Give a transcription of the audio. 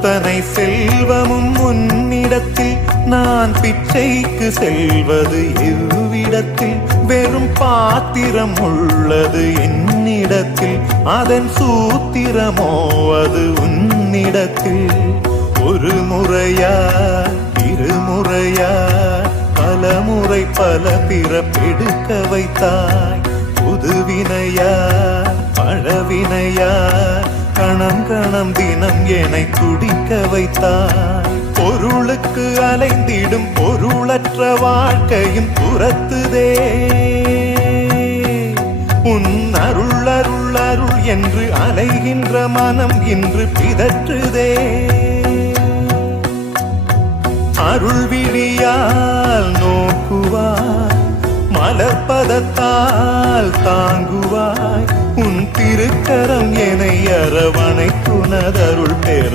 அத்தனை செல்வமும் உன்னிடத்தில் நான் பிச்சைக்கு செல்வது எவ்விடத்தில் வெறும் பாத்திரம் உள்ளது என்னிடத்தில் அதன் சூத்திரமோ அது உன்னிடத்தில் ஒரு முறையா இருமுறையா பல முறை பல பிறப்பெடுக்க வைத்தாய் புதுவினையா பழவினையா கணம் கணம் தினம் என்னை துடிக்க வைத்தாய் பொருளுக்கு அலைந்திடும் பொருளற்ற வாழ்க்கையும் துரத்துதே உன் அருள் அருள் அருள் என்று அலைகின்ற மனம் இன்று பிதற்றுதே அருள் விழியால் நோக்குவாய் மலர்பதத்தால் தாங்குவாய் உன் திருக்கரம் என்னை அரவணைத்துனதருள் பெற